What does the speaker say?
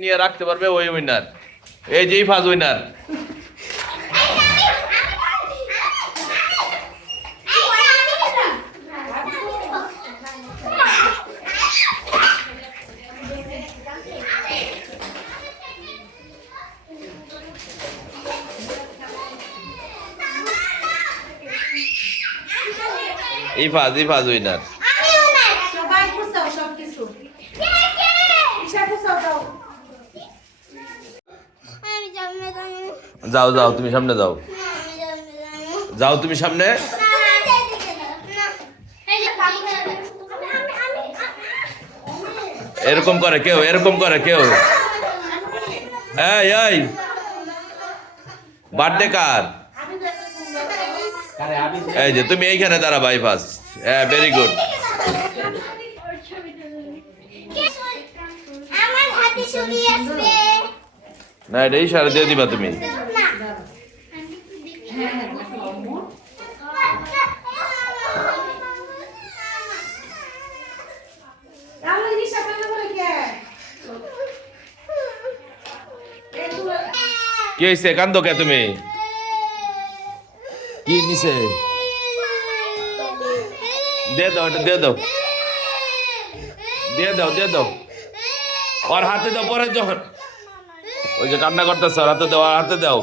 নিয়ে রাখতে পারবে ওই উইনার। এই যেই ফার্স্ট উইনার। এই ফার্স্ট উইনার। যাও যাও তুমি সামনে যাও, যাও তুমি সামনে। এরকম করে কেউ, এরকম করে কেউ। এই এই বার্থডে কার? এই যে তুমি এইখানে দাঁড়া ভাই ফার্স্ট। হ্যাঁ ভেরি গুড। না এটা ইশারা দিয়ে দিবা তুমি। কি হয়েছে, কান্দো কে তুমি? কি নিছে? দিয়ে দাও, এটা দিয়ে দাও, দিয়ে দাও, দিয়ে দাও। ওর হাতে দাও পরে যখন ওই যে কান্না করতেছ, হাতে দাও, হাতে দাও।